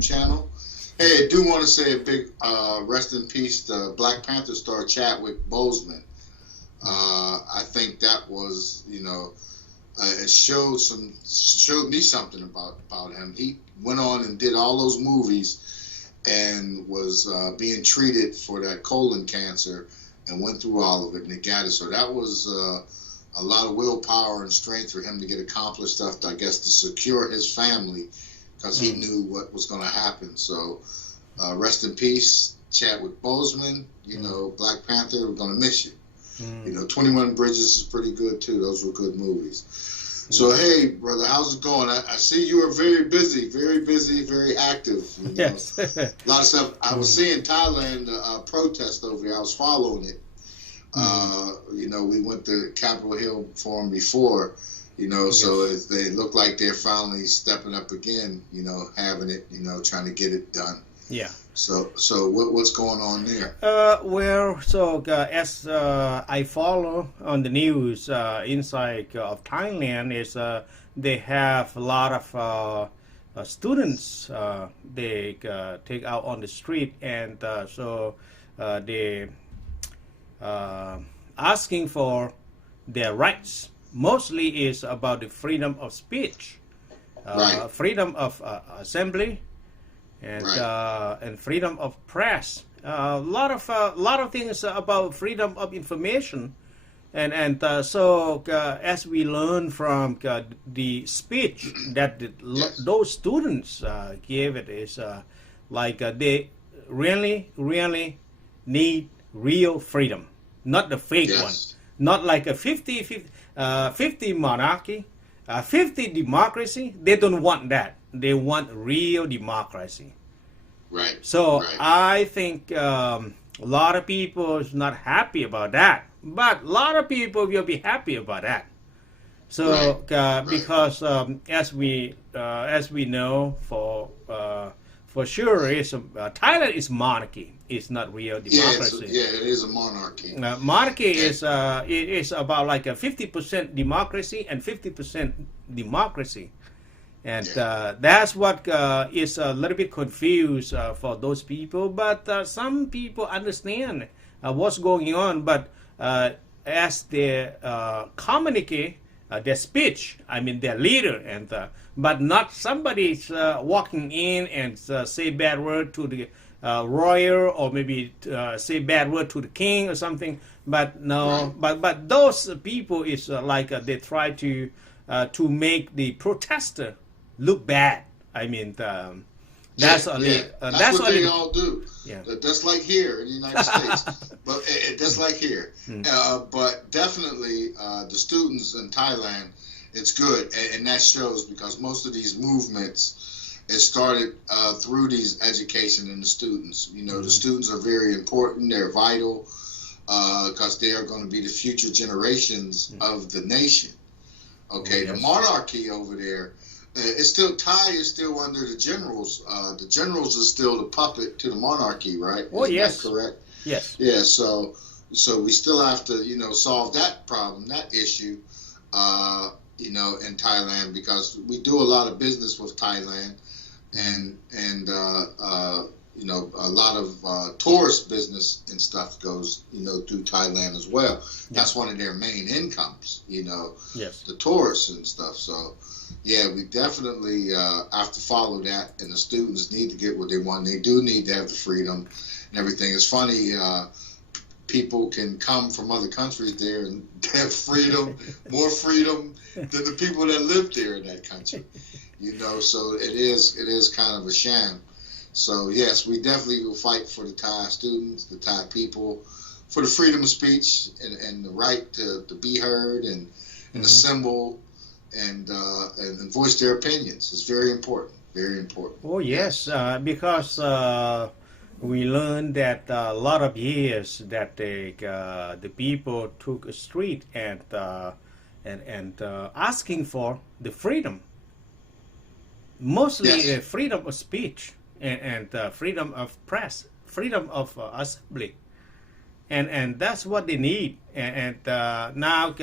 Channel. Hey, I do want to say a big rest in peace to Black Panther star Chadwick Boseman. I think that was, it showed me something about him. He went on and did all those movies and was being treated for that colon cancer and went through all of it and it got it. So that was a lot of willpower and strength for him to get accomplished stuff, I guess, to secure his family, because he knew what was going to happen. So rest in peace, Chadwick Boseman. Black Panther, we're going to miss you. 21 Bridges is pretty good too. Those were good movies. So hey, brother, how's it going? I see you are very busy, very active. Yes. A lot of stuff. I was seeing Thailand protest over here. I was following it. We went to Capitol Hill Forum before. So they look like they're finally stepping up again, having it, trying to get it done. Yeah. So what's going on there? As I follow on the news inside of Thailand, is they have a lot of students they take out on the street, and so they asking for their rights. Mostly is about the freedom of speech, freedom of assembly, and freedom of press. A lot of things about freedom of information, and so as we learn from the speech that those students gave, it is they really need real freedom, not the fake one, not like a 50 monarchy, 50 democracy. They don't want that. They want real democracy. Right. So I think a lot of people is not happy about that, but a lot of people will be happy about that. So because as we know for sure, Thailand is monarchy. It's not real democracy. It is a monarchy. Monarchy is about like a 50% democracy and 50% democracy, and that's what is a little bit confused for those people. But some people understand what's going on. But as they communicate their speech, I mean their leader, and but not somebody's walking in and say bad word to the royal, or maybe say bad word to the king or something. But no, but those people is they try to make the protester look bad. I mean, that's what they all do. Yeah. That's like here in the United States. But that's like here. But definitely the students in Thailand, it's good, and that shows, because most of these movements, it started through these education and the students. The students are very important. They're vital because they are going to be the future generations of the nation. Okay, the monarchy over there, Thai is still under the generals. The generals are still the puppet to the monarchy, right? Yes. That correct? Yes. Yeah, so we still have to, solve that problem, that issue, in Thailand, because we do a lot of business with Thailand. And a lot of tourist business and stuff goes, through Thailand as well. That's one of their main incomes, the tourists and stuff. So, we definitely have to follow that, and the students need to get what they want. They do need to have the freedom and everything. It's funny, people can come from other countries there and have freedom, more freedom than the people that live there in that country. You know, so it is kind of a sham. So yes, we definitely will fight for the Thai students, the Thai people, for the freedom of speech and the right to be heard and assemble and voice their opinions. It's very important. Very important. Oh yes, because we learned that a lot of years that the people took a street and asking for the freedom, mostly Yes. freedom of speech and freedom of press, freedom of assembly, and that's what they need. And now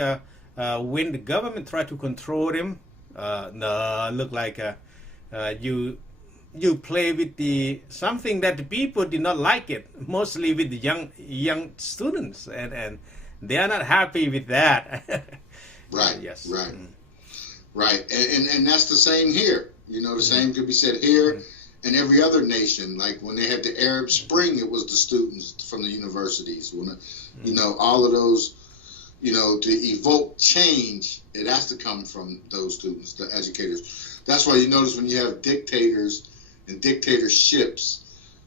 when the government try to control them, no, look like you play with the something that the people did not like it, mostly with the young students, and they are not happy with that. Right. Yes. Right. Right. And that's the same here. You know, the same could be said here and every other nation. Like when they had the Arab Spring, it was the students from the universities. When, you know, all of those, you know, to evoke change, it has to come from those students, the educators. That's why you notice when you have dictators and dictatorships,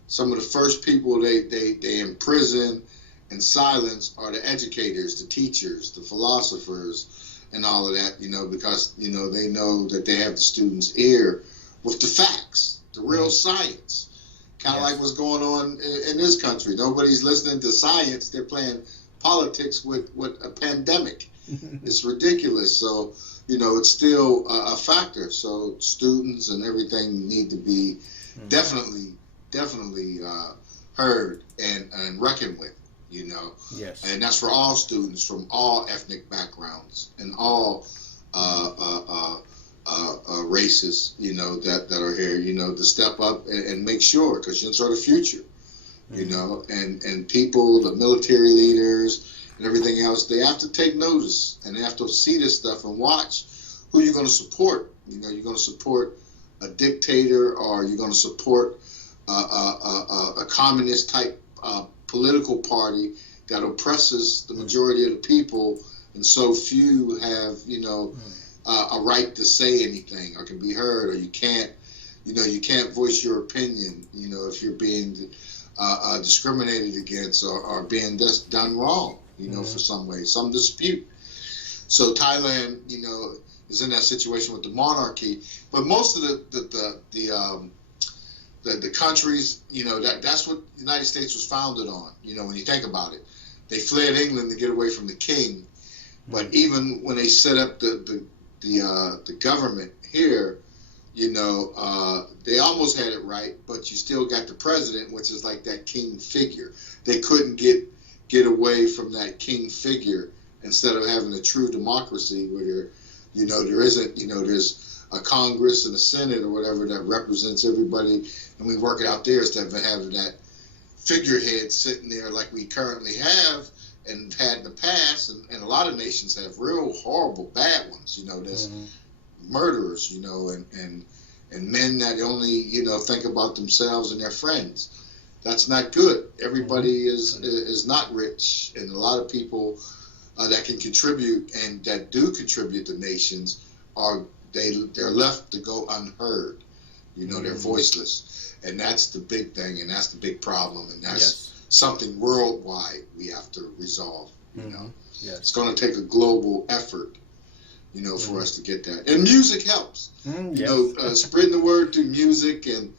some of the first people they imprison and silence are the educators, the teachers, the philosophers, and all of that, you know, because, you know, they know that they have the students' ear with the facts, the real science. Kind of like what's going on in this country. Nobody's listening to science. They're playing politics with a pandemic. It's ridiculous. So, you know, it's still a factor. So students and everything need to be definitely heard and reckoned with. You know, Yes. and that's for all students from all ethnic backgrounds and all races, you know, that are here, you know, to step up and make sure, because you're sort of future, you know, and people, the military leaders and everything else, they have to take notice and they have to see this stuff and watch who you're going to support. You know, you're going to support a dictator or you're going to support a communist type political party that oppresses the majority of the people, and so few have, you know, a right to say anything or can be heard, or you can't voice your opinion, you know, if you're being discriminated against or being just done wrong, you know, for some way, some dispute. So Thailand, you know, is in that situation with the monarchy, but most of the countries, you know, that's what the United States was founded on. You know, when you think about it, they fled England to get away from the king. But even when they set up the government here, you know, they almost had it right. But you still got the president, which is like that king figure. They couldn't get away from that king figure instead of having a true democracy where you know there isn't, you know, there's a Congress and a Senate or whatever that represents everybody, and we work it out there instead of having that figurehead sitting there like we currently have and had in the past, and a lot of nations have real horrible, bad ones. You know, there's murderers, you know, and men that only, you know, think about themselves and their friends. That's not good. Everybody is not rich, and a lot of people that can contribute and that do contribute to nations are they're left to go unheard. You know, they're voiceless, and that's the big thing, and that's the big problem, and that's something worldwide we have to resolve. You know, it's going to take a global effort, you know, for us to get that. And music helps. You know, spreading the word through music and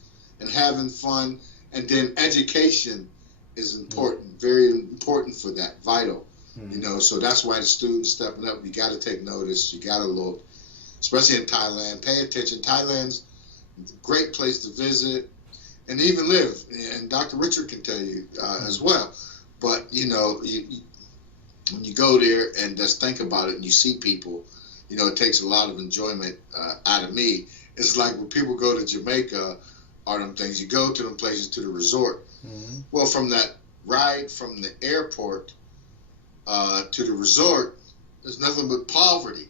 having fun, and then education is important, very important for that, vital. You know, so that's why the students stepping up. You got to take notice. You got to look, especially in Thailand. Pay attention. Thailand's a great place to visit and even live. And Dr. Richard can tell you as well. But, you know, when you go there and just think about it and you see people, you know, it takes a lot of enjoyment out of me. It's like when people go to Jamaica or them things, you go to them places, to the resort. Well, from that ride from the airport to the resort, there's nothing but poverty.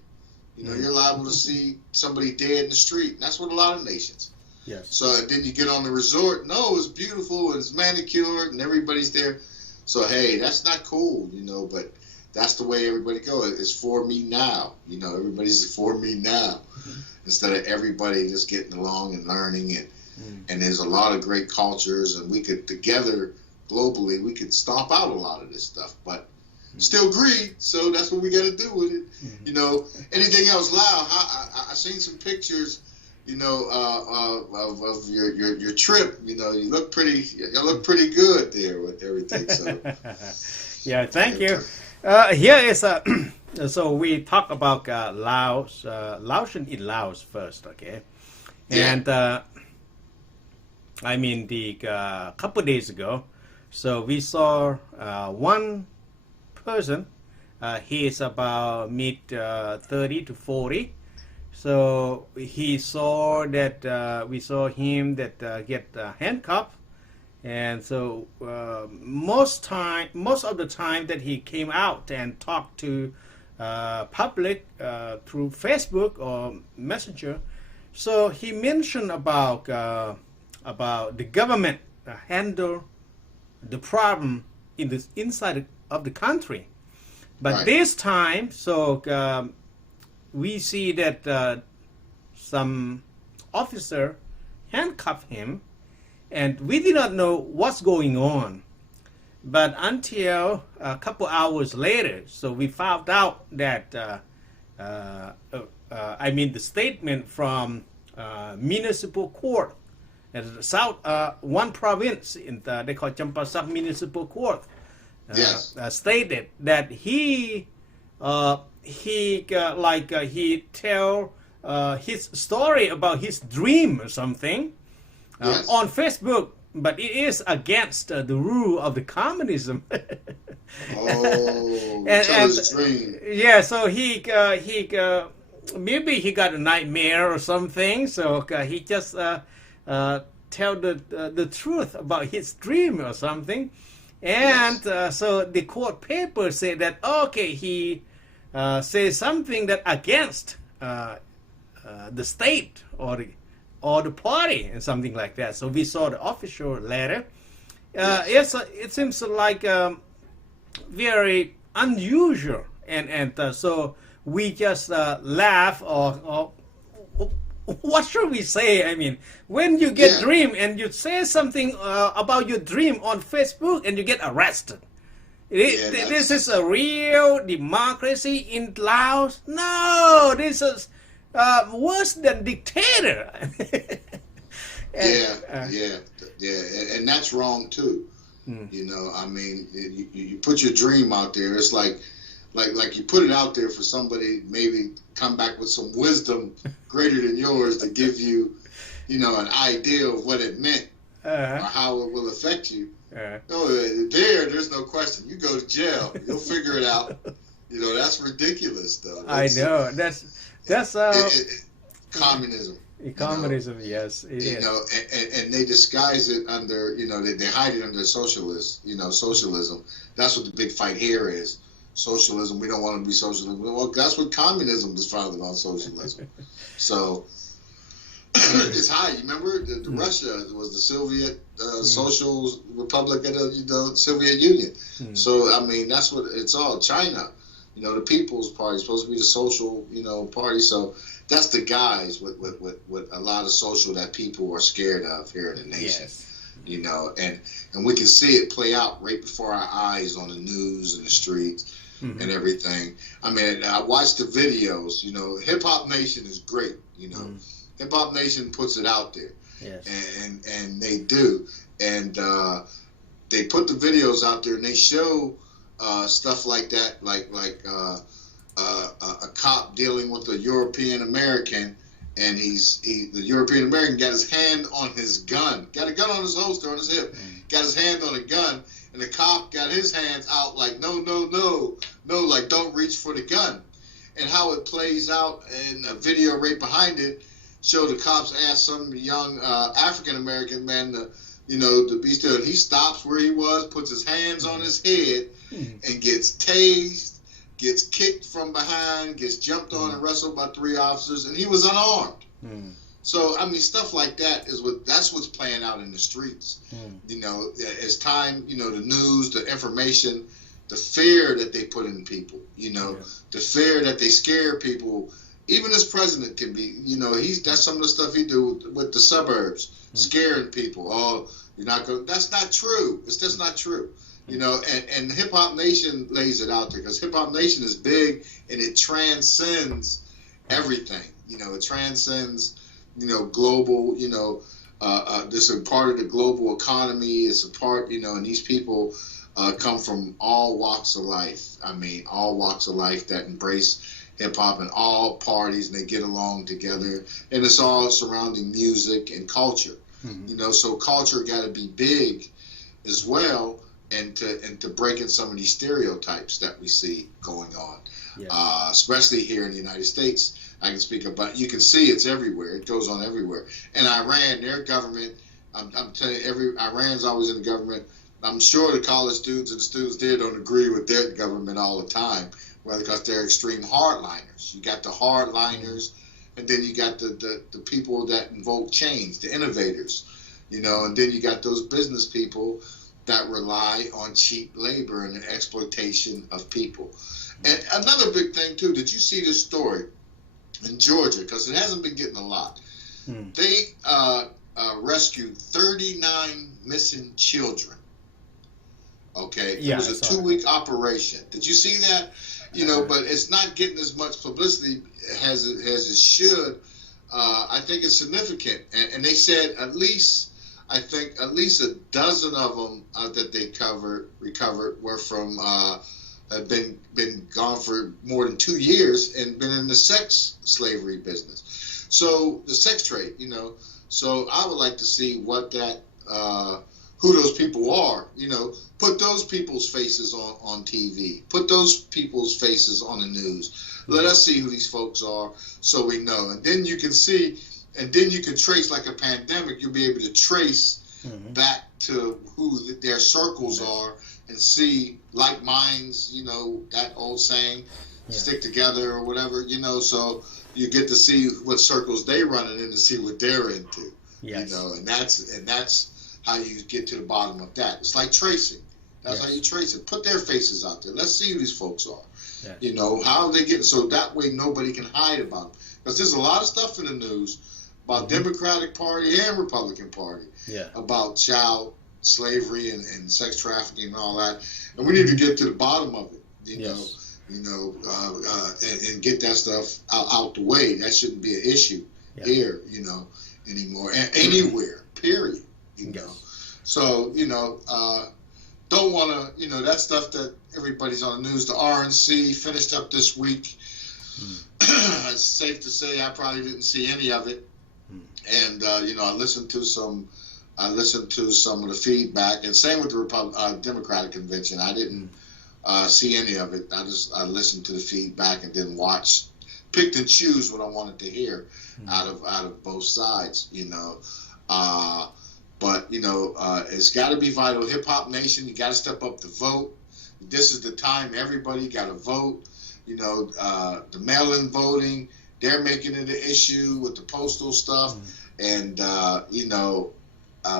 You know, you're liable to see somebody dead in the street. And that's what a lot of nations. Yes. So then you get on the resort. No, it's beautiful and it's manicured and everybody's there. So hey, that's not cool, you know, but that's the way everybody goes. It's for me now, you know. Everybody's for me now, instead of everybody just getting along and learning. And there's a lot of great cultures, and we could together globally we could stomp out a lot of this stuff, but still greed. So that's what we got to do with it, you know. Anything else, Lau? I seen some pictures, you know, of your trip. You know, you look pretty good there with everything. So yeah, thank you. Here is so we talk about Laos, Laotian in Laos first, okay? And I mean, the couple days ago, so we saw one person. He is about mid 30 to 40. So he saw that we saw him that get handcuffed. And so most of the time that he came out and talked to public through Facebook or Messenger, so he mentioned about the government handle the problem in the inside of the country. But this time, so we see that some officer handcuffed him. And we did not know what's going on. But until a couple hours later, so we found out that, I mean, the statement from municipal court, south one province, in they call Champasak Municipal Court, stated that he tell his story about his dream or something. On Facebook, but it is against the rule of the communism. Yeah, so he maybe he got a nightmare or something. So he just tell the truth about his dream or something, and so the court paper said that okay, he says something that against the state or the party and something like that. So we saw the official letter. It seems like very unusual, and so we just laugh or what should we say? I mean, when you get dream and you say something about your dream on Facebook and you get arrested. This is a real democracy in Laos? No, this is worse than dictator. And that's wrong too. You know, I mean, you put your dream out there. It's like you put it out there for somebody maybe come back with some wisdom greater than yours to give you, you know, an idea of what it meant or how it will affect you. No, there's no question. You go to jail. You'll figure it out. You know, that's ridiculous, though. I know. That's communism. Communism, you know? Yes, it is. Know, and they disguise it under, you know, they hide it under socialism. That's what the big fight here is. Socialism. We don't want to be socialism. Well, that's what communism is founded on, socialism. So it's high. You remember the Russia was the Soviet Social Republic of the Soviet Union. So I mean, that's what it's all. China. You know, the People's Party is supposed to be the social, you know, party. So that's the guys with a lot of social that people are scared of here in the nation. You know, and we can see it play out right before our eyes on the news and the streets and everything. I mean, I watched the videos. You know, Hip Hop Nation is great. You know, Hip Hop Nation puts it out there, and they do, and they put the videos out there and they show stuff like that, like a cop dealing with a European American, and the European American got his hand on his gun, got a gun on his holster on his hip, got his hand on a gun, and the cop got his hands out like no, like don't reach for the gun. And how it plays out, and a video right behind it show the cops ask some young African American man to be still. And he stops where he was, puts his hands on his head, and gets tased, gets kicked from behind, gets jumped on and wrestled by 3 officers, and he was unarmed. So I mean, stuff like that is that's what's playing out in the streets. You know, as time, you know, the news, the information, the fear that they put in people. You know, the fear that they scare people. Even this president can be, you know, that's some of the stuff he do with the suburbs, scaring people. Oh, you're not going. That's not true. It's just not true. You know, and Hip Hop Nation lays it out there because Hip Hop Nation is big and it transcends everything. You know, it transcends, you know, global, you know, this is a part of the global economy. It's a part, you know, and these people come from all walks of life. I mean, all walks of life that embrace hip hop and all parties, and they get along together. And it's all surrounding music and culture. You know, so culture got to be big as well, and to break in some of these stereotypes that we see going on, especially here in the United States. I can speak about. You can see it's everywhere. It goes on everywhere. And Iran, their government, I'm telling you, Iran's always in the government. I'm sure the college students and the students there don't agree with their government all the time, well, because they're extreme hardliners. You got the hardliners, and then you got the people that invoke change, the innovators, you know, and then you got those business people that rely on cheap labor and the exploitation of people. And another big thing, too, did you see this story? In Georgia, because it hasn't been getting a lot. They rescued 39 missing children. Okay, it was a 2-week operation. Did you see that? You know, but it's not getting as much publicity as it should. I think it's significant, and they said at least a dozen of them that they recovered were from. Have been gone for more than 2 years and been in the sex slavery business. So the sex trade, you know. So I would like to see what that, who those people are, you know. Put those people's faces on TV. Put those people's faces on the news. Let us see who these folks are so we know. And then you can see, and then you can trace, like a pandemic, you'll be able to trace back to who their circles are, and see like minds, you know, that old saying, stick together or whatever, you know, so you get to see what circles they running in and see what they're into, you know, and that's how you get to the bottom of that. It's like tracing. That's how you trace it. Put their faces out there. Let's see who these folks are. You know, how are they getting, so that way nobody can hide about them. Because there's a lot of stuff in the news about Democratic Party and Republican Party about child slavery and sex trafficking and all that, and we need to get to the bottom of it, you know, and get that stuff out the way. That shouldn't be an issue here, you know, anymore, and anywhere, period, you know. So, you know, don't want to, you know, that stuff that everybody's on the news. The RNC finished up this week. It's safe to say I probably didn't see any of it, and you know, I listened to some of the feedback, and same with the Democratic convention. I didn't see any of it. I listened to the feedback and then picked and choose what I wanted to hear out of both sides, you know. But you know, it's got to be vital. Hip Hop Nation, you got to step up to vote. This is the time. Everybody got to vote. You know, the mail-in voting, they're making it an issue with the postal stuff, and you know.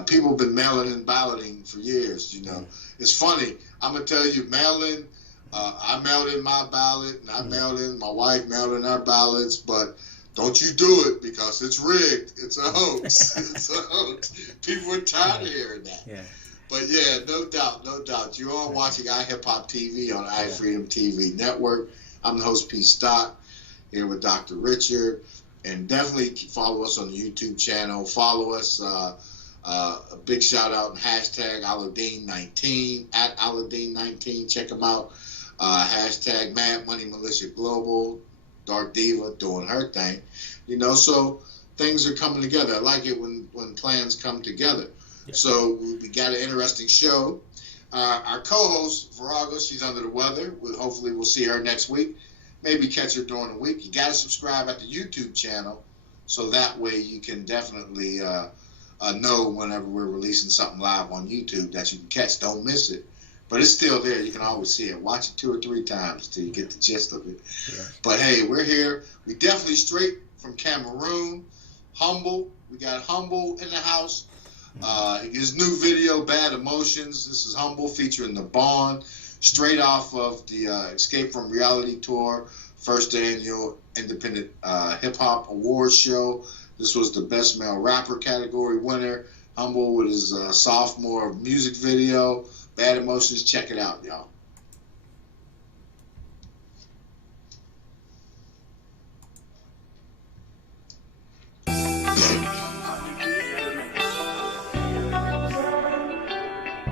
People have been mailing and balloting for years, you know. It's funny. I'm going to tell you, mailing, I mailed in my ballot, and my wife mailed in our ballots, but don't you do it because it's rigged. It's a hoax. It's a hoax. People are tired of hearing that. But yeah, no doubt. You're all watching iHipHopTV on iFreedomTV network. I'm the host, P. Stock, here with Dr. Richard, and definitely follow us on the YouTube channel. Follow us. A big shout out and hashtag Aladdin19 at Aladdin19. Check them out. Hashtag Mad Money Militia Global. Dark Diva doing her thing. You know, so things are coming together. I like it when plans come together. So we got an interesting show. Our co-host for August, she's under the weather. Hopefully we'll see her next week. Maybe catch her during the week. You got to subscribe at the YouTube channel so that way you can definitely know whenever we're releasing something live on YouTube that you can catch. Don't miss it. But it's still there. You can always see it. Watch it 2 or 3 times till you get the gist of it. But hey, we're here. We definitely straight from Cameroon. Humble. We got Humble in the house. His new video, Bad Emotions. This is Humble featuring The Bond, straight off of the Escape from Reality Tour, first annual Independent Hip Hop Awards show. This was the Best Male Rapper category winner. Humble with his sophomore music video, Bad Emotions. Check it out, y'all.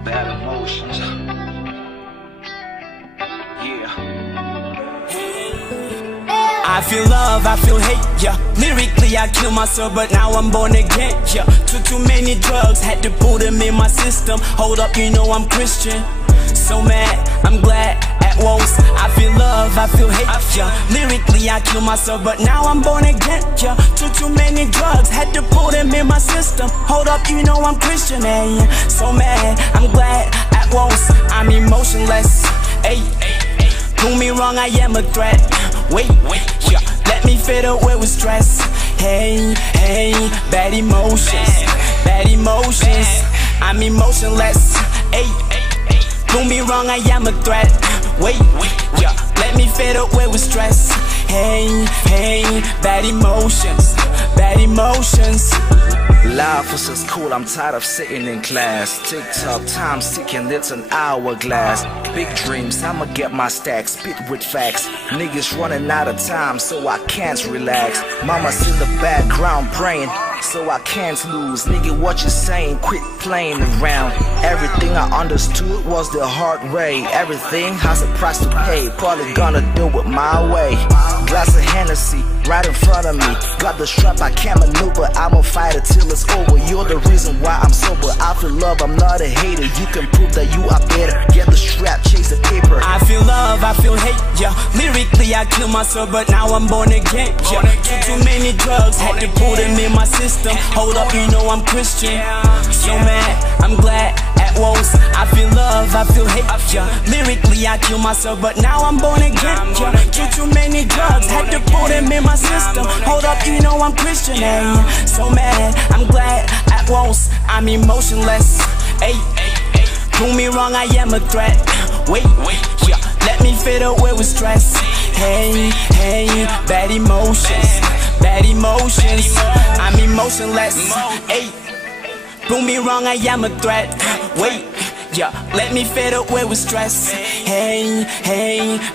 Bad Emotions. Yeah. I feel love, I feel hate, yeah. Lyrically I kill myself, but now I'm born again, yeah. Took too many drugs, had to put them in my system. Hold up, you know I'm Christian. So mad, I'm glad at once. I feel love, I feel hate, yeah. Lyrically I kill myself, but now I'm born again, yeah. Took too many drugs, had to put them in my system. Hold up, you know I'm Christian, eh? So mad, I'm glad at once. I'm emotionless, ayy. Prove me wrong, I am a threat. Wait, yeah. Let me fade away with stress. Hey, bad emotions, bad emotions. I'm emotionless, ayy. Prove me wrong, I am a threat. Wait, yeah. Let me fade away with stress. Hey, bad emotions, bad emotions. Life is just cool, I'm tired of sitting in class. TikTok, time ticking, it's an hourglass. Big dreams, I'ma get my stacks, spit with facts. Niggas running out of time, so I can't relax. Mama's in the background praying, so I can't lose. Nigga, what you saying? Quit playing around. Everything I understood was the hard way. Everything has a price to pay, probably gonna do it my way. Glass of Hennessy right in front of me. Got the strap, I can't maneuver. I'ma fight it till it's over. You're the reason why I'm sober. I feel love, I'm not a hater. You can prove that you are better. Get the strap, chase the paper. I feel love, I feel hate, yeah. Lyrically I kill myself, but now I'm born again, yeah. Took too many drugs, had to put them in my system. Hold up, you know I'm Christian. So mad, I'm glad at once. I feel love, I feel hate, yeah. Lyrically I kill myself, but now I'm born again, yeah. Took too many drugs, had to put them in my system. Hold up, you know I'm Christian, eh? So mad, I'm glad at once. I'm emotionless, ayy. Prove me wrong, I am a threat. Wait, yeah. Let me fade away with stress. Hey, bad emotions, bad emotions. I'm emotionless, ayy. Prove me wrong, I am a threat. Wait, yeah. Let me fade away with stress. Hey,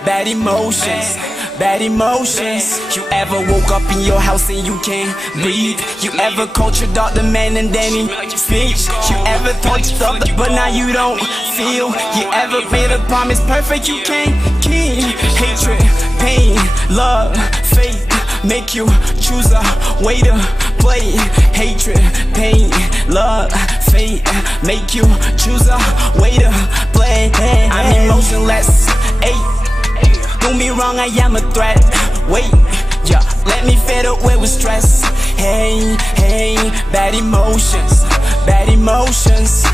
bad emotions, bad emotions. You ever woke up in your house and you can't breathe? You ever called your dog the man and then he speaks? You ever thought you thought but now you don't feel? You ever made a promise perfect you can't keep? Hatred, pain, love, faith make you choose a way to play. Hatred, pain, love, fate make you choose a way to play. I'm emotionless, ayy. Do me wrong, I am a threat. Wait, yeah. Let me fade away with stress. Hey, bad emotions, bad emotions.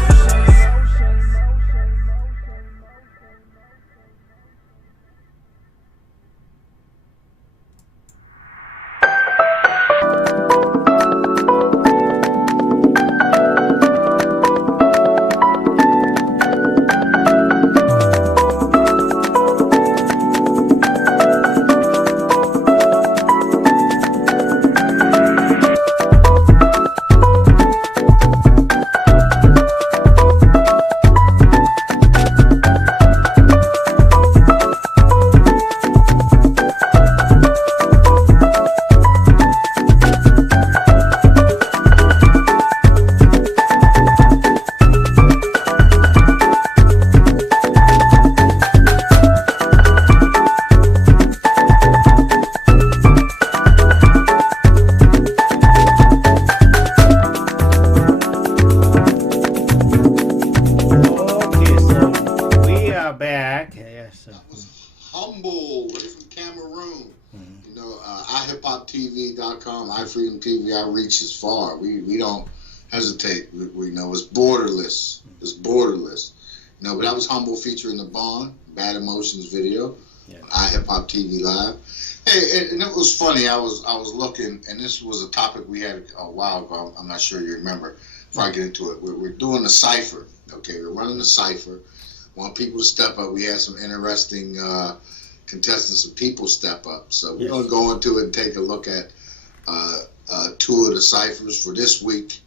iHipHopTV.com, iFreedomTV, our reach is far. We don't hesitate. We know it's borderless. It's borderless. You know, but that was Humble featuring The Bond, Bad Emotions video. iHipHopTV Live. Hey, and it was funny. I was looking, and this was a topic we had a while ago. I'm not sure you remember. Before I get into it, we're doing the cipher. Okay, we're running the cipher. Want people to step up. We had some interesting contestants and people step up. So we're going to go into it and take a look at two of the ciphers for this week,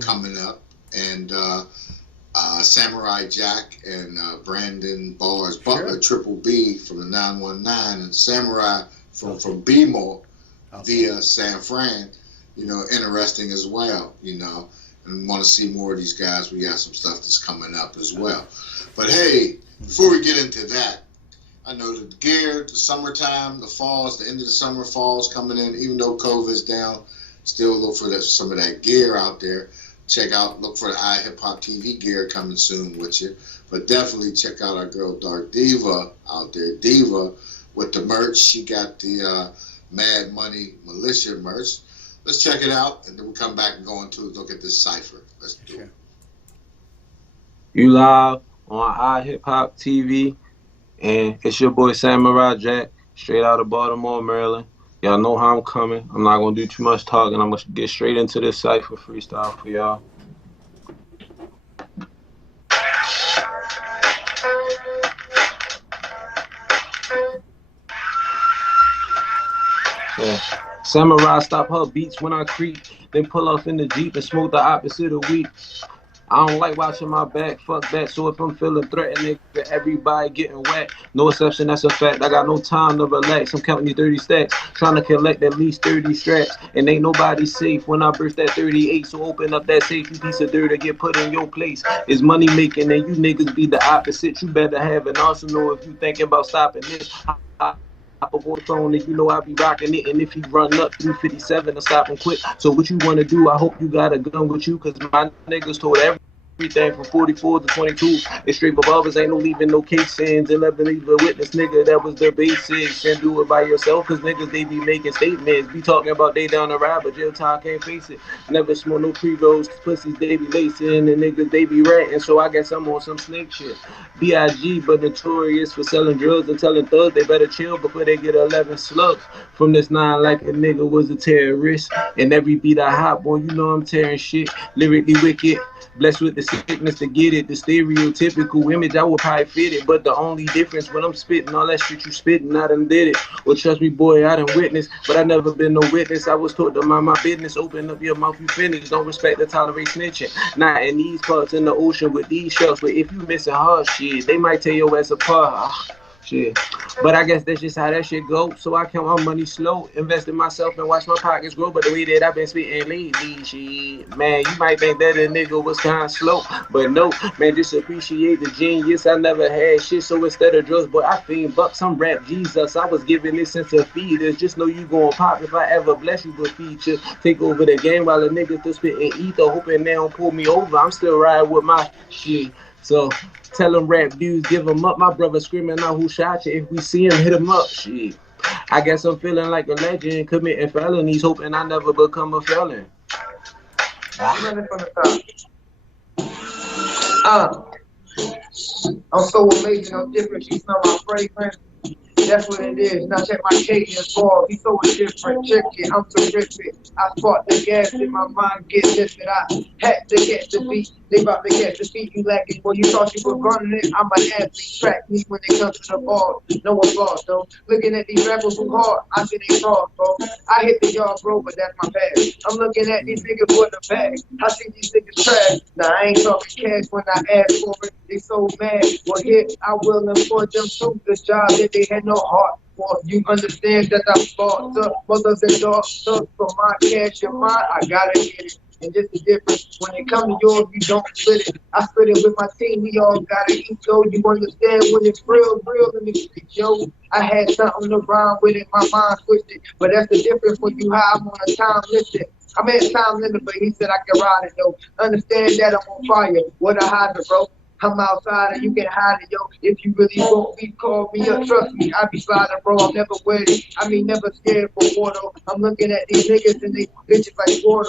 coming up. And Samurai Jack and Brandon Bars Butler, Triple B from the 919, and Samurai from B-More via San Fran, interesting as well, and want to see more of these guys. We got some stuff that's coming up as well. But hey, before we get into that, I know the gear, the summertime, the falls, the end of the summer, falls coming in, even though COVID's down, still look for some of that gear out there. Look for the iHipHopTV gear coming soon with you. But definitely check out our girl Dark Diva out there. Diva with the merch. She got the Mad Money Militia merch. Let's check it out, and then we'll come back and go into look at this cipher. Let's do it. You live on iHipHopTV, and it's your boy Samurai Jack, straight out of Baltimore, Maryland. Y'all know how I'm coming. I'm not going to do too much talking. I'm going to get straight into this cipher freestyle for y'all. Yeah. Samurai stop her beats when I creep, then pull off in the Jeep and smoke the opposite of weed. I don't like watching my back, fuck that. So if I'm feeling threatened, nigga, everybody getting wet. No exception, that's a fact. I got no time to relax. I'm counting these 30 stacks, trying to collect at least 30 straps. And ain't nobody safe when I burst that 38. So open up that safe, you piece of dirt to get put in your place. It's money making and you niggas be the opposite. You better have an arsenal if you thinking about stopping this. Hop up on the phone and you know I be rocking it. And if you run up 357 to stop and quit. So what you want to do, I hope you got a gun with you, because my niggas told everything from 44 to 22. It's straight revolvers, ain't no leaving no casings. And never leave a witness, nigga, that was the basics. And do it by yourself, cause niggas, they be making statements. Be talking about they down the ride, but jail time can't face it. Never smoke no pre-rolls, pussies, they be lacing. And niggas, they be ratting, so I guess I'm on some snake shit. B.I.G. but notorious for selling drugs and telling thugs they better chill before they get 11 slugs from this 9 like a nigga was a terrorist. And every beat I hop on, you know I'm tearing shit. Lyrically wicked, blessed with the sickness to get it. The stereotypical image, I would probably fit it. But the only difference when I'm spitting all that shit you spitting, I done did it. Well, trust me, boy, I done witnessed, but I never been no witness. I was taught to mind my business. Open up your mouth, you finish. Don't respect or tolerate snitching. Not in these parts in the ocean with these shells. But if you missing hard shit, they might tear your ass apart. Shit. But I guess that's just how that shit go. So I count my money slow, invest in myself and watch my pockets grow. But the way that I've been spitting lately, shit, man, you might think that a nigga was kind of slow, but no, man, just appreciate the genius. I never had shit, so instead of drugs, boy, I fiend bucks. I'm rap Jesus. I was giving this sense of feeders. Just know you gon' pop if I ever bless you with features. Take over the game while a nigga still spitting ether, hoping they don't pull me over. I'm still riding with my shit. So tell them rap dudes, give them up. My brother screaming out who shot you. If we see him, hit him up. Shit. I guess I'm feeling like a legend, committing felonies, hoping I never become a felon. I'm so amazing, I'm different. She smell my fragrance. That's what it is. Now check my cadence ball. He's so different. Check it, I'm terrific. I spark the gas in my mind, get lifted. I had to get the beat. They about to get the feet you lacking. Well, you thought you were running it. I'm an athlete. Track me when they come to the ball. No applause, though. Looking at these rappers who hard, I see they soft, bro. I hit the yard, bro, but that's my past. I'm looking at these niggas for the bag. I see these niggas trash. Now, I ain't talking cash when I ask for it. They so mad. Well, here, I will import them to the job that they had no heart for. You understand that I fought up mothers and daughters for my cash and mine. I gotta get it. And just the difference, when it comes to yours, you don't split it. I split it with my team, we all gotta eat, so you understand when it's real in the streets, yo. I had something to rhyme with it, my mind switched it. But that's the difference when you high, I'm on a time limit. I'm at a time limit, but he said I can ride it, though. Understand that I'm on fire, what I hide it, bro. I'm outside and you can hide it, yo. If you really want me, call me up. Trust me, I be sliding, bro. I'm never worried. I mean, never scared for water. I'm looking at these niggas and they bitches like water.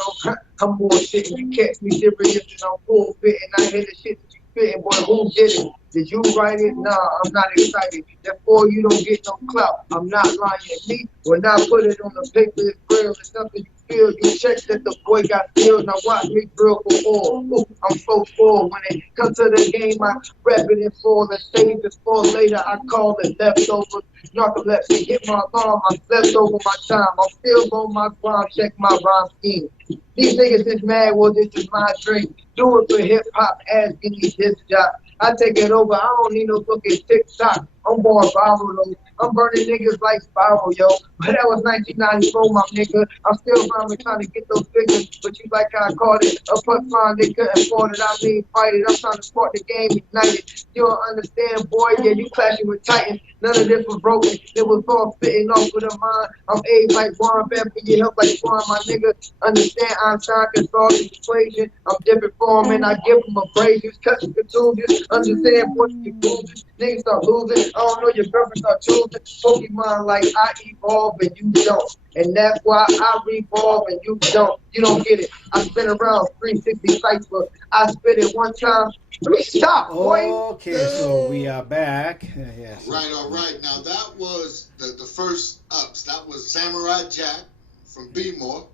I'm bullshitting. You catch me serious and I'm full fit. And I hear the shit that you spitting, boy, who did it? Did you write it? Nah, I'm not excited. Therefore, you don't get no clout. I'm not lying. Me, when I put it on the paper, it's real. It's nothing you feel. You check that the boy got skills. Now watch me drill for all. Ooh, I'm so full. When it comes to the game, I rep it in full and save it for later. I call it leftovers. Y'all can let me hit my alarm. I'm slept over my time. I'm still on my grind. Check my rhyme scheme. These niggas is mad. Well, this is my dream. Do it for hip hop. Ask me this job. I take it over. I don't need no fucking TikTok. I'm born viral though. I'm burning niggas like spiral, yo. But that was 1994, my nigga. I'm still rhyming trying to get those figures. But you like how I called it. A put fine, they couldn't afford it. I mean, fight it. I'm trying to support the game, ignite it. You don't understand, boy. Yeah, you clashing with Titans. None of this was broken. It was all spitting off with a mind. I'm aged like Warren, bad for your help like Warren, my nigga. Understand Einstein can solve the equation. I'm different for him and I give him abrasions, cuts contusions. Understand what you losing. Niggas start losing. I don't know your girlfriend start choosing. Pokemon like I evolve and you don't. And that's why I revolve and you don't. You don't get it. I spin around 360 cypher. I spit it one time. Let me stop, boy. Okay, so we are back. Yes. Right, all right. Now that was the first ups. That was Samurai Jack from B-More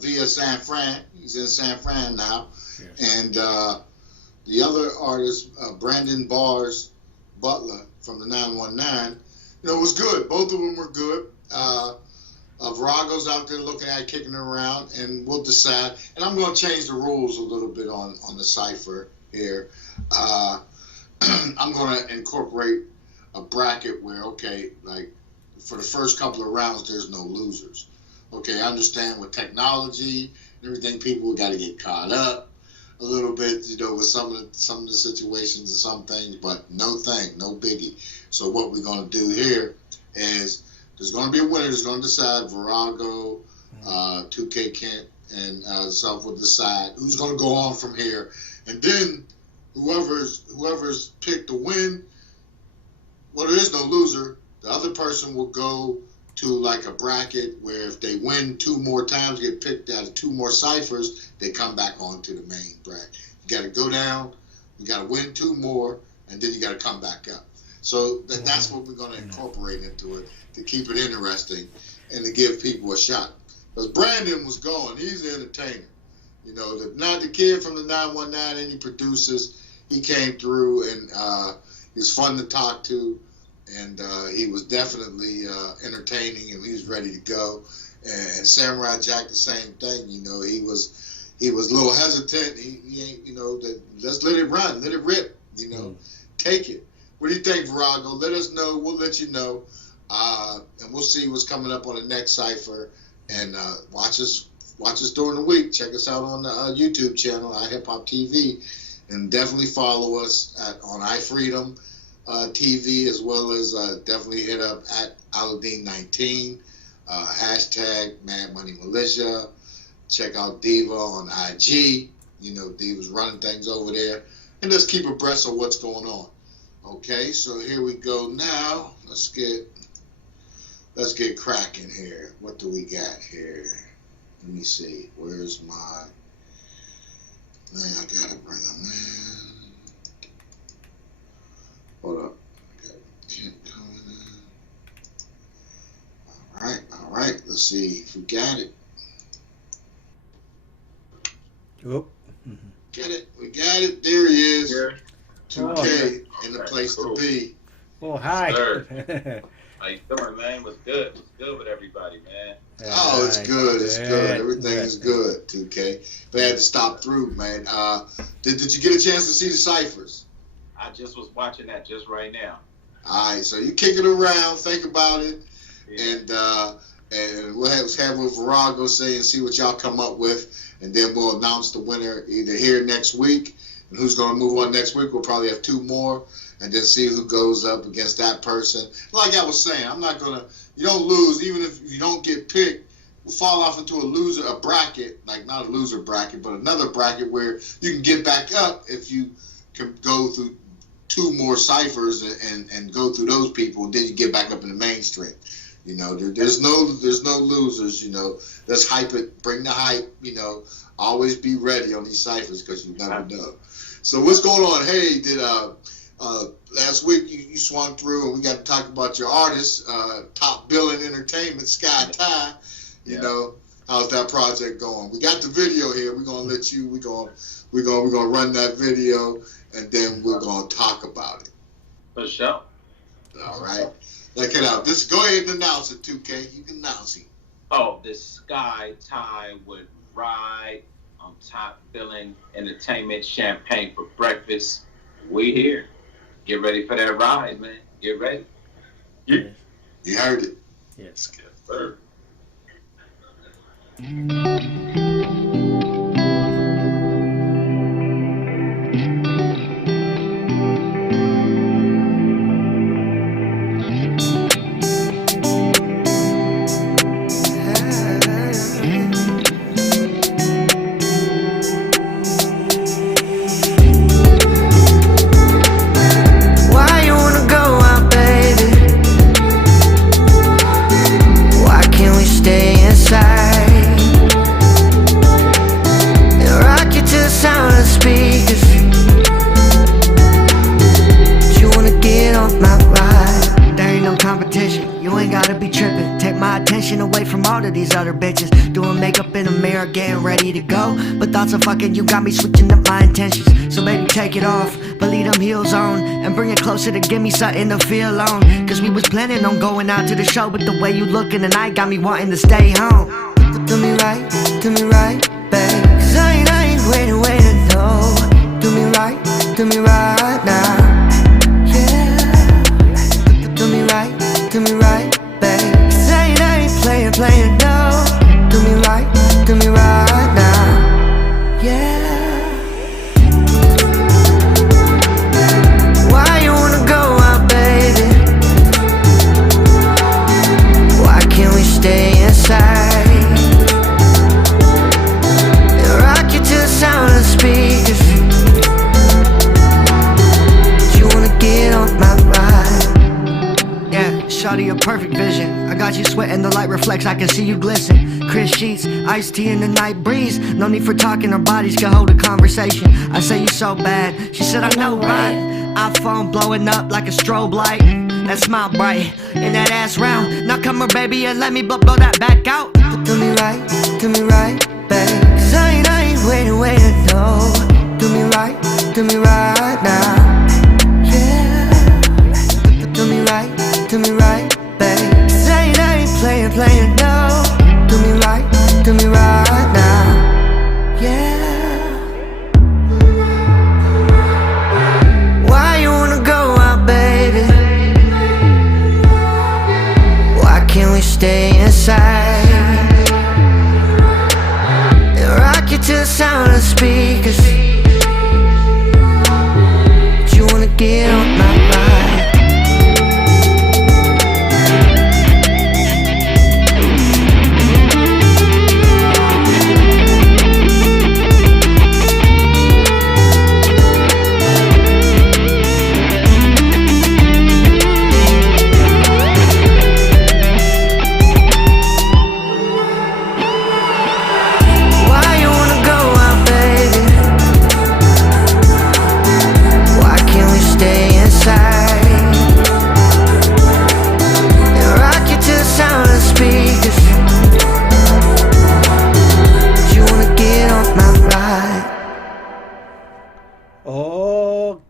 via San Fran. He's in San Fran now. Yes. And the other artist, Brandon Bars Butler from the 919, it was good. Both of them were good. Virago's out there looking at it, kicking it around, and we'll decide. And I'm going to change the rules a little bit on the cipher here. I'm going to incorporate a bracket where, okay, like for the first couple of rounds, there's no losers. Okay, I understand with technology and everything, people got to get caught up a little bit, with some of the situations and some things, but no biggie. So what we're going to do here is there's going to be a winner that's going to decide. Virago, 2K Kent, and self will decide who's going to go on from here. And then whoever's picked to win, well, there is no loser. The other person will go to like a bracket where if they win 2 more times, get picked out of 2 more ciphers, they come back on to the main bracket. You got to go down, you got to win 2 more, and then you got to come back up. So that's what we're going to incorporate into it to keep it interesting and to give people a shot. Because Brandon was going, he's an entertainer. Not the kid from the 919, any producers, he came through and he was fun to talk to. And he was definitely entertaining, and he was ready to go. And Samurai Jack, the same thing. He was a little hesitant. He ain't, let's let it run, let it rip. Take it. What do you think, Virago? Let us know. We'll let you know, and we'll see what's coming up on the next cipher. And watch us during the week. Check us out on the YouTube channel, iHipHopTV, and definitely follow us on iFreedomTV, as well as definitely hit up at Aladdin19, hashtag Mad Money Militia. Check out Diva on IG. Diva's running things over there. And let's keep abreast of what's going on. Okay, so here we go now. Let's get cracking here. What do we got here? Let me see. Where's my... Man, I gotta bring them in. Hold up. Can't come in. All right. Let's see if we got it. Oh. Get it. We got it. There he is. Yeah. 2K in the place to be. Oh, hi. How you doing, man? What's good? What's good with everybody, man? Oh, it's good. It's good. Everything is good, 2K. But I had to stop through, man. Did you get a chance to see the ciphers? I just was watching that just right now. All right, so you kick it around, think about it, Yeah. and we'll have with Virago say and see what y'all come up with, and then we'll announce the winner either here next week, and who's going to move on next week. We'll probably have 2 more, and then see who goes up against that person. Like I was saying, you don't lose, even if you don't get picked, we'll fall off into a bracket, like not a loser bracket, but another bracket where you can get back up if you can go through 2 more ciphers and go through those people, and then you get back up in the mainstream. You know, there's no losers. You know, let's hype it, bring the hype. You know, always be ready on these ciphers because you never know. So what's going on? Hey, did last week you swung through and we got to talk about your artist, Top Billin Entertainment, SKYTE. You know, how's that project going? We got the video here. We're gonna let you. We're gonna run that video and then we're gonna talk about it. For sure. All right. Check it out. Just go ahead and announce it, 2K. You can announce it. Oh, this SKYTE would ride on Top Billin Entertainment, champagne for breakfast. We here. Get ready for that ride, man. Get ready. Yeah. You heard it. Yes. Yes, sir. Away from all of these other bitches, doing makeup in the mirror, getting ready to go. But thoughts of fucking you got me switching up my intentions. So baby, take it off, but leave them heels on, and bring it closer to give me something to feel on. Cause we was planning on going out to the show, but the way you looking tonight got me wanting to stay home. Do me right, babe. Cause I ain't waiting, no. Do me right now. Yeah. Do me right, babe. Cause I ain't playing, no. Do me right now. Yeah. Why you wanna go out, baby? Why can't we stay inside? And rock you to the sound of the speakers. You wanna get on my ride? Yeah, shawty, your perfect vision. I got you sweating, the light reflects, I can see you glisten. Chris sheets, iced tea in the night breeze. No need for talking, our bodies can hold a conversation. I say you so bad, she said I know right. iPhone blowing up like a strobe light. That smile bright, and that ass round. Now come here, baby, and let me blow that back out. Do me right, babe. Cause I ain't waiting, no. Do me right now. Yeah. Do me right, babe. Cause I ain't playing, no. Do me right now. Yeah. Why you wanna go out, baby? Why can't we stay inside? And rock you to the sound of the speakers. But you wanna get on my ride?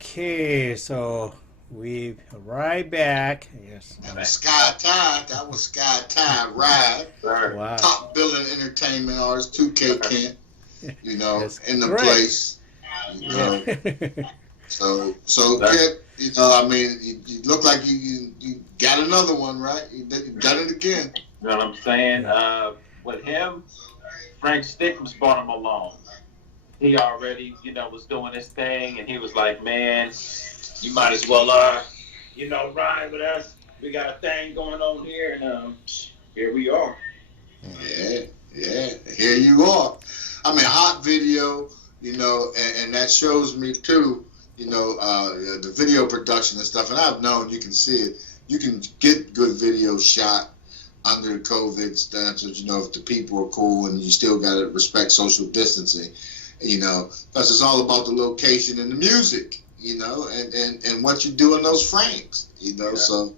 Okay, so we right back. Yes. That was SKYTE. That was SKYTE ride. Wow. Top Billin Entertainment artist, 2K Kent. You know, in the great. place. You know. So Kent, you know, I mean, you look like you got another one, right? You done it again. You know what I'm saying? With him, Frank Stickles brought him along. He already, you know, was doing his thing, and he was like, man, you might as well, you know, ride with us. We got a thing going on here, and here we are. Yeah, here you are. I mean, hot video, you know, and that shows me, too, you know, the video production and stuff, and I've known, you can see it. You can get good video shot under the COVID standards, if the people are cool and you still got to respect social distancing, because it's all about the location and the music, and what you do in those frames, so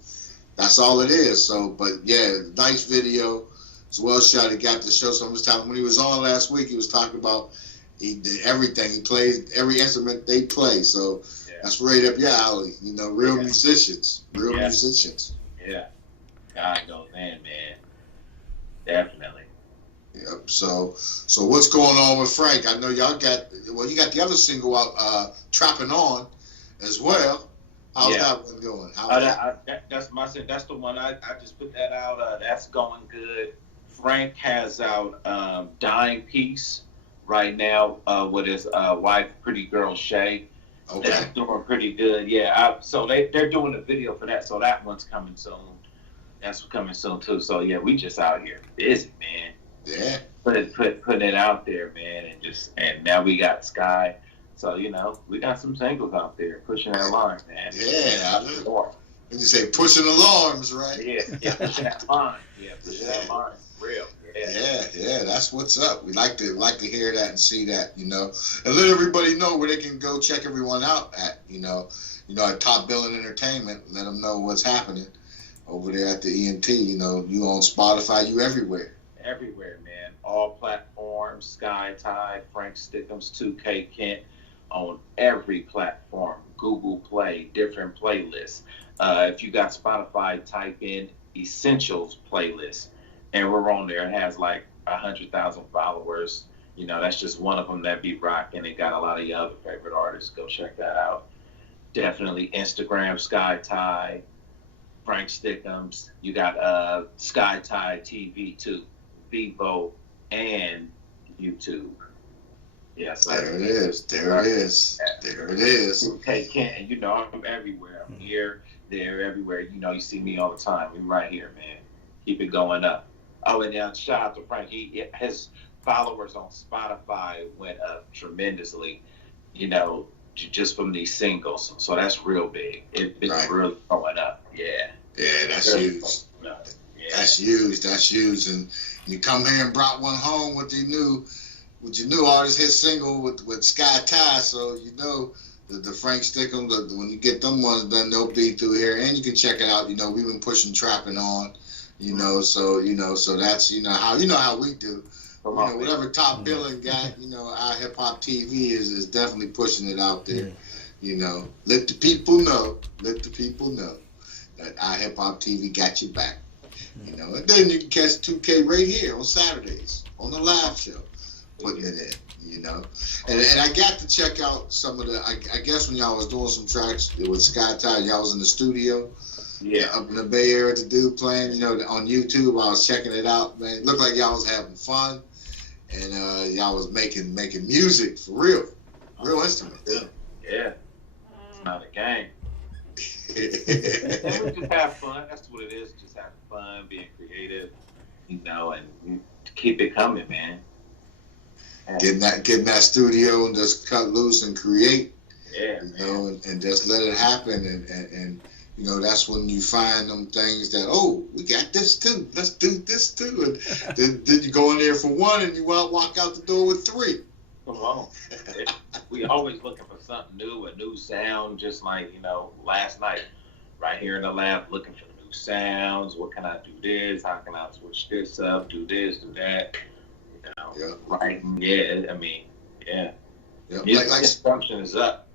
that's all it is. So, but yeah, nice video. It's well shot. He got to show some talent. When he was on last week, he was talking about he did everything. He plays every instrument they play. So that's right up your alley. Real musicians. Real musicians. Yeah. God goes in, man. Definitely. Yep. So what's going on with Frank? I know y'all got you got the other single out, Trapping On, as well. How's that one going? That's the one I just put that out. That's going good. Frank has out Dying Peace right now with his wife, Pretty Girl Shay. Okay. That's doing pretty good. Yeah. So they're doing a video for that. So that one's coming soon. That's coming soon too. So yeah, we just out here busy, man. Yeah. Putting it out there, man, and now we got Sky. So we got some singles out there pushing that line, man. Yeah. When you say pushing alarms, right? Yeah, pushing that line. Yeah, pushing that line. Real. Yeah, that's what's up. We like to hear that and see that, and let everybody know where they can go check everyone out at, at Top Billin Entertainment. Let them know what's happening over there at the ENT. You on Spotify, you everywhere. Everywhere, man. All platforms, SKYTE, Frank Stickums, 2K Kent, on every platform. Google Play, different playlists. If you got Spotify, type in Essentials playlist. And we're on there. It has like 100,000 followers. That's just one of them that be rocking. It got a lot of your other favorite artists. Go check that out. Definitely Instagram, SKYTE, Frank Stickums. You got SKYTE TV too, Vivo and YouTube. Yeah, so there it is. Okay, Kent, I'm everywhere. I'm here, there, everywhere. You see me all the time. We right here, man. Keep it going up. Oh, and now shout out to Frank. His followers on Spotify went up tremendously, just from these singles. So that's real big. It's really going up. Yeah. Yeah, that's huge. Yeah. That's huge. And you come here and brought one home with your new artist hit single with SKYTE. So the Frank Stickums, when you get them ones done, they'll be through here, and you can check it out. We've been pushing Trapping On. So that's how we do. Whatever Top Billin got, iHipHopTV is definitely pushing it out there. Let the people know that iHipHopTV got you back. And then you can catch 2K right here on Saturdays on the live show, putting it in. And I got to check out some of the. I guess when y'all was doing some tracks with SKYTE, y'all was in the studio. Yeah, up in the Bay Area, the dude playing, on YouTube. I was checking it out, man. It looked like y'all was having fun, and y'all was making music for real instruments. Yeah, it's not a game. And we just have fun. That's what it is. Just having fun, being creative, and keep it coming, man. Getting that studio and just cut loose and create. Yeah, and just let it happen, and that's when you find them things that, we got this too. Let's do this too. And then you go in there for one and you walk out the door with three. Come on. We always looking for something new, a new sound, just like, last night, right here in the lab, looking for new sounds. What can I do this? How can I switch this up? Do this, do that. Right? Yeah, I mean, yeah. Music consumption is up.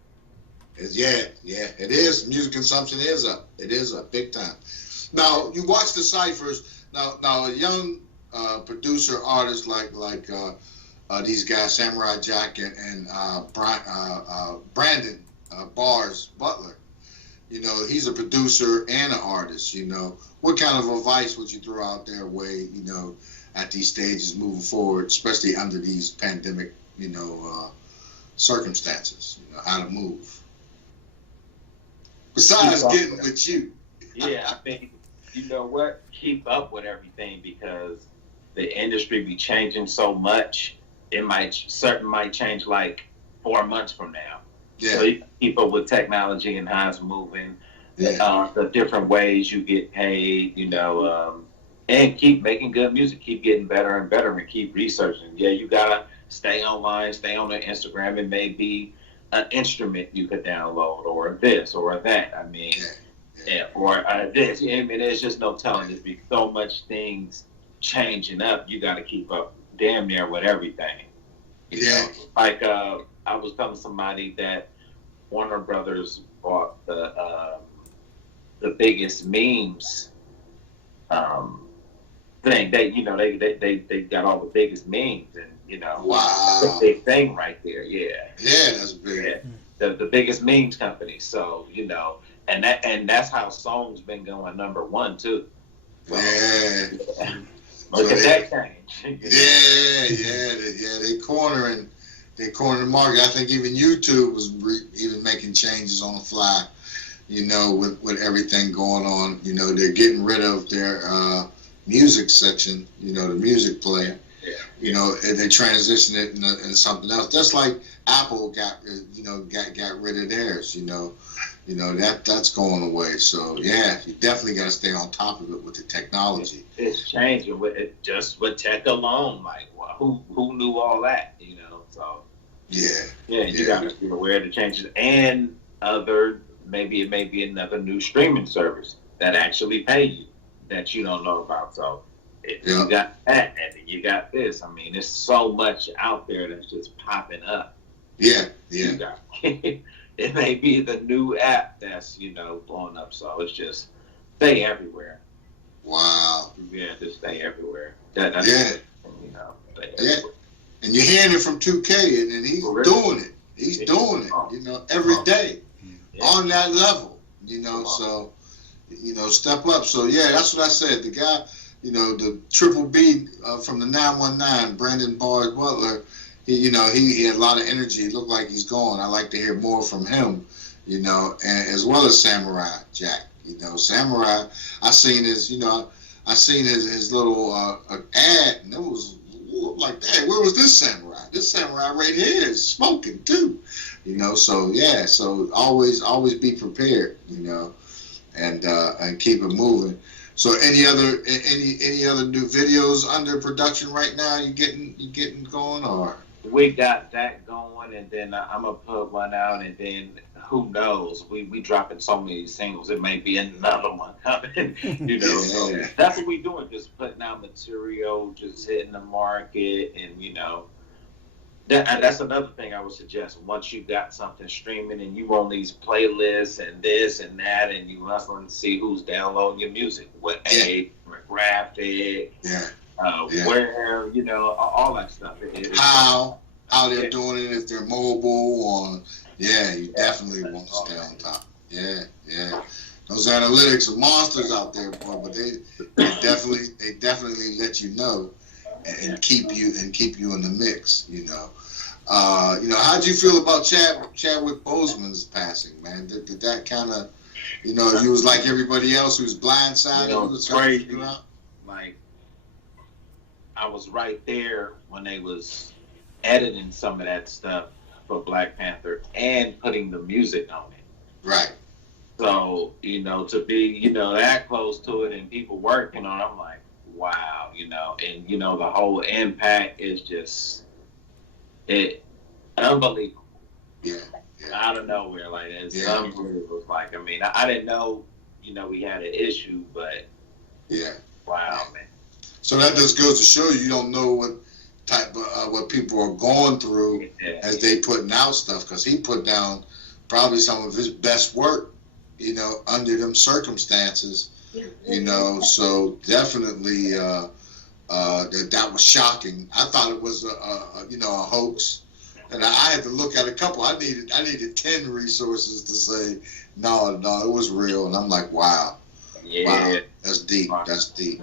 Yeah, it is. Music consumption is up. It is up big time. Now you watch the ciphers. Now a young producer artist like these guys, Samurai Jack and Brandon Bars Butler. He's a producer and an artist. What kind of advice would you throw out their way? At these stages moving forward, especially under these pandemic, circumstances. How to move. Besides getting with you. Yeah, I think, keep up with everything, because the industry be changing so much. It might change like 4 months from now. Yeah. So you keep up with technology and how it's moving, the different ways you get paid, and keep making good music, keep getting better and better, and keep researching. Yeah, you gotta stay online, stay on the Instagram. It may be an instrument you could download, or this or that. I mean, or this. I mean, there's just no telling. There's be so much things changing up. You got to keep up damn near with everything. You know? Like I was telling somebody that Warner Brothers bought the biggest memes thing. They got all the biggest memes, and wow, that's a big thing right there. Yeah, that's big. Yeah. The biggest memes company. So and that's how Song's been going #1 too. So, Look at that change. They cornering the market. I think even YouTube was even making changes on the fly. With everything going on, they're getting rid of their music section. The music player. Yeah. And they transition it into something else. Just like Apple got rid of theirs. That's going away. So yeah, you definitely got to stay on top of it with the technology. It's changing with tech alone. Like, well, who knew all that? So you got to be aware of the changes, and maybe it may be another new streaming service that actually pay you that you don't know about. So you got that, and then you got this. I mean, there's so much out there that's just popping up. It may be the new app that's blowing up. So it's just stay everywhere. Wow. Yeah, just stay everywhere. That's everywhere. And you're hearing it from 2K, and he's doing it. He's doing it, every day on that level, so, step up. So, yeah, that's what I said. The guy, the Triple B from the 919, Brandon Bars Butler, he had a lot of energy. It looked like he's going. I like to hear more from him, and as well as Samurai Jack. Samurai, I seen his little ad, and it was like, dang, where was this Samurai? This Samurai right here is smoking too, So yeah, so always be prepared, and keep it moving. So any other new videos under production right now? You getting going, or? We got that going, and then I'm gonna put one out, and then who knows? We dropping so many singles, it may be another one coming. So that's what we doing, just putting out material, just hitting the market, and that's another thing I would suggest. Once you got something streaming and you on these playlists and this and that, and you hustling to see who's downloading your music, what age, graphic, where, all that stuff. How they're doing it, if they're mobile, or you definitely want to stay on top. Those analytics are monsters out there, boy, but they definitely let you know and keep you in the mix. How'd you feel about Chadwick Boseman's passing, man? Did that kind of, you was like everybody else who's blindsided? It's crazy. Like, I was right there when they was editing some of that stuff for Black Panther and putting the music on it. Right. So, to be, that close to it and people working on it, I'm like, wow, and, the whole impact is just, unbelievable. Out of nowhere, like, it's unbelievable. Like, I mean, I didn't know, we had an issue, but wow, man. So that just goes to show you don't know what type of what people are going through as they putting out stuff, because he put down probably some of his best work, under them circumstances, so definitely that was shocking. I thought it was a hoax, and I had to look at a couple. I needed 10 resources to say no, it was real, and I'm like, wow. Wow, that's deep. That's deep.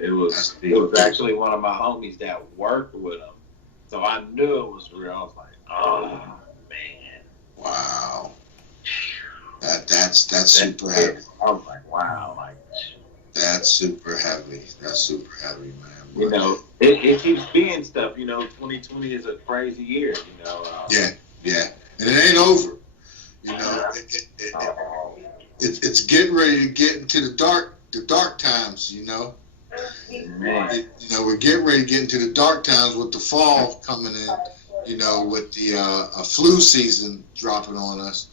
It was actually one of my homies that worked with him, so I knew it was real. I was like, oh man, wow, that's super heavy. I was like, wow, like that's super heavy. That's super heavy, man. But, it keeps being stuff. 2020 is a crazy year. And it ain't over. It's getting ready to get into the dark times, Man. You know, we're getting ready to get into the dark times with the fall coming in, you know, with the flu season dropping on us,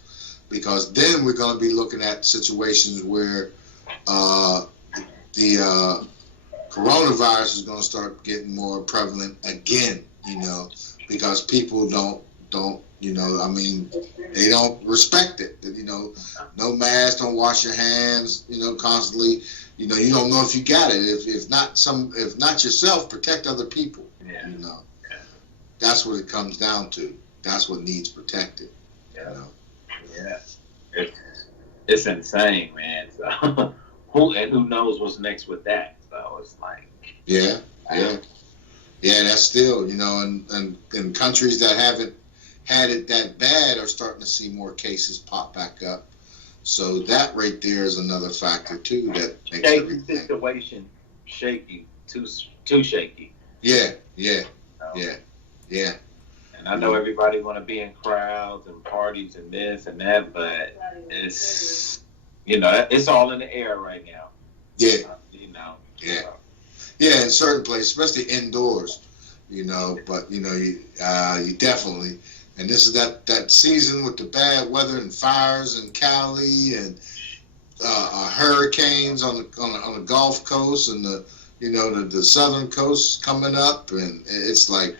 because then we're going to be looking at situations where the coronavirus is going to start getting more prevalent again, you know, because people don't, you know, I mean, they don't respect it. You know, no mask, don't wash your hands, you know, constantly. You know, you don't know if you got it. If not yourself, protect other people. Yeah. You know, that's what it comes down to. That's what needs protected. Yeah. You know? Yeah. It's insane, man. So who knows what's next with that? So it's like. Yeah. That's still, you know, and countries that haven't had it that bad are starting to see more cases pop back up. So that right there is another factor too that makes shaky everything. Situation, shaky, too shaky. Yeah. And I know everybody want to be in crowds and parties and this and that, but it's, you know, it's all in the air right now. Yeah. You know. Yeah, in certain places, especially indoors, you know. But you know, you definitely. And this is that season with the bad weather and fires in Cali and hurricanes on the Gulf Coast and the southern coast coming up, and it's like,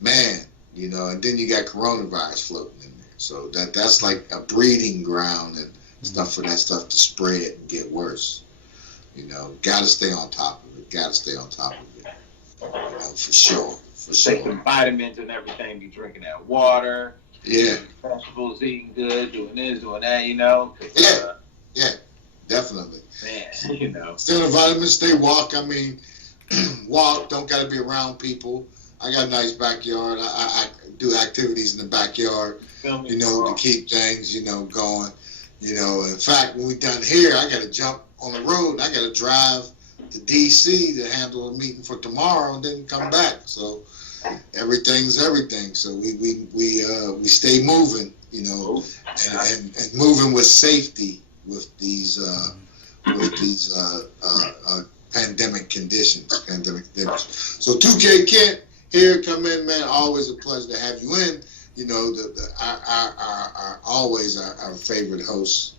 man, you know. And then you got coronavirus floating in there, so that's like a breeding ground and stuff for that stuff to spread and get worse. You know, got to stay on top of it. Got to stay on top of it. You know, for sure. Taking vitamins and everything, be drinking that water. Yeah. Vegetables, eating good, doing this, doing that, you know. Yeah, definitely. Man, you know. Stay on the vitamins, stay walk. I mean, walk, don't got to be around people. I got a nice backyard. I do activities in the backyard, you know, to keep things, you know, going. You know, in fact, when we done here, I got to jump on the road. I got to drive to D.C. to handle a meeting for tomorrow and then come back. So everything's everything. So we stay moving, you know, and moving with safety with these pandemic conditions. So 2K Kent here, come in, man. Always a pleasure to have you in. You know, our always our favorite host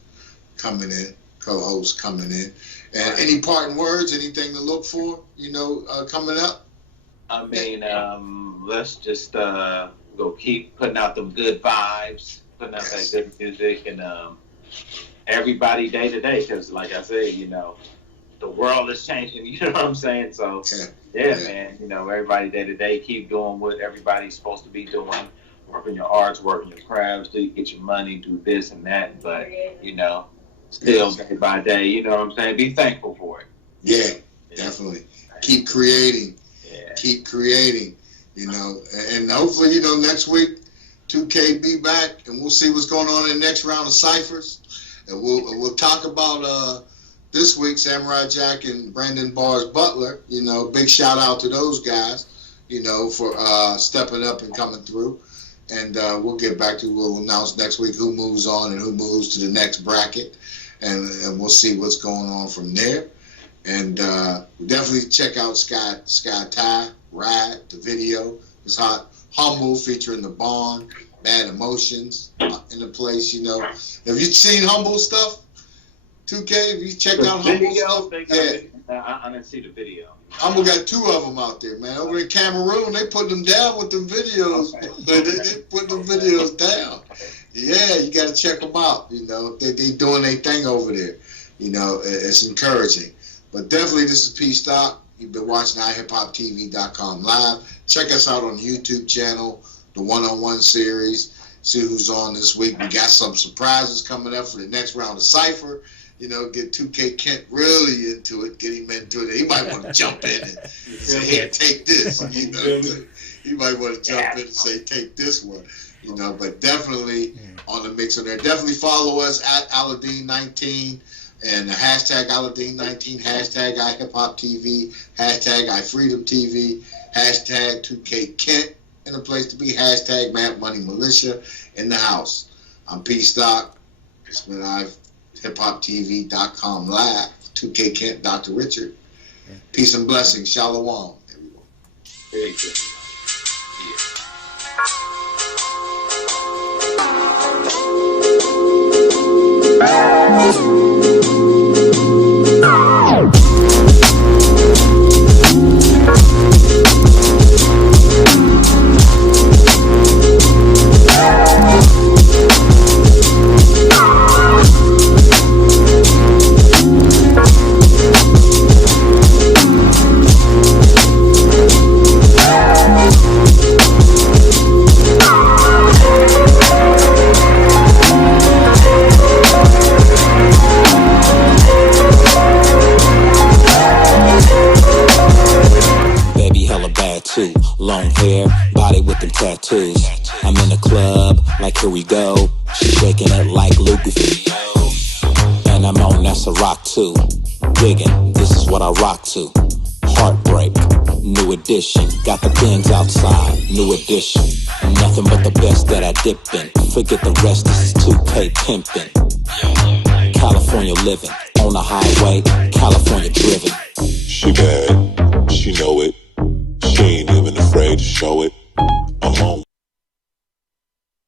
coming in, co-host coming in. And any parting words, anything to look for, you know, coming up? I mean, let's just go keep putting out them good vibes, putting out that good music, and everybody day to day, because like I said, you know, the world is changing, you know what I'm saying? So, yeah, man, you know, everybody day to day, keep doing what everybody's supposed to be doing, working your arts, working your crafts, do you get your money, do this and that, but, you know, still day by day, you know what I'm saying? Be thankful for it. Yeah, definitely. Keep creating. Keep creating, you know. And hopefully, you know, next week, 2K be back, and we'll see what's going on in the next round of ciphers. And we'll talk about this week, Samurai Jack and Brandon Bars Butler. You know, big shout out to those guys, you know, for stepping up and coming through. And we'll announce next week who moves on and who moves to the next bracket. And we'll see what's going on from there. And definitely check out SKYTE, Ride, the video. It's hot. Humble featuring the Bond, Bad Emotions in the place, you know. Have you seen Humble stuff? 2K, have you checked out Humble stuff? I didn't see the video. Humble got two of them out there, man. Over in Cameroon, they put them down with the videos. Okay. They put them videos down. Yeah, you got to check them out. You know, they doing their thing over there. You know, it's encouraging. But definitely, this is P Stock. You've been watching iHipHopTV.com live. Check us out on the YouTube channel, the one-on-one series. See who's on this week. We got some surprises coming up for the next round of Cypher. You know, get 2K Kent really into it, get him into it. He might want to jump in and say, hey, take this. You know, he might want to jump in and say, take this one. You know, but definitely on the mix on there. Definitely follow us at Aladdin19 and the hashtag Aladdin19, hashtag iHipHopTV, hashtag iFreedomTV, hashtag 2K Kent in the place to be, hashtag Mad Money Militia in the house. I'm P Stock. It's been iHipHopTV.com live. 2K Kent, Dr. Richard. Peace and blessings. Shalom, everyone. Very good. Long hair, body with them tattoos. I'm in the club, like here we go. She shaking it like Lucy. And I'm on, that's a rock too. Digging, this is what I rock to. Heartbreak, new edition. Got the things outside, new edition. Nothing but the best that I dip in. Forget the rest, this is 2K pimping. California living, on the highway, California driven. She bad, she know it. She ain't even afraid to show it.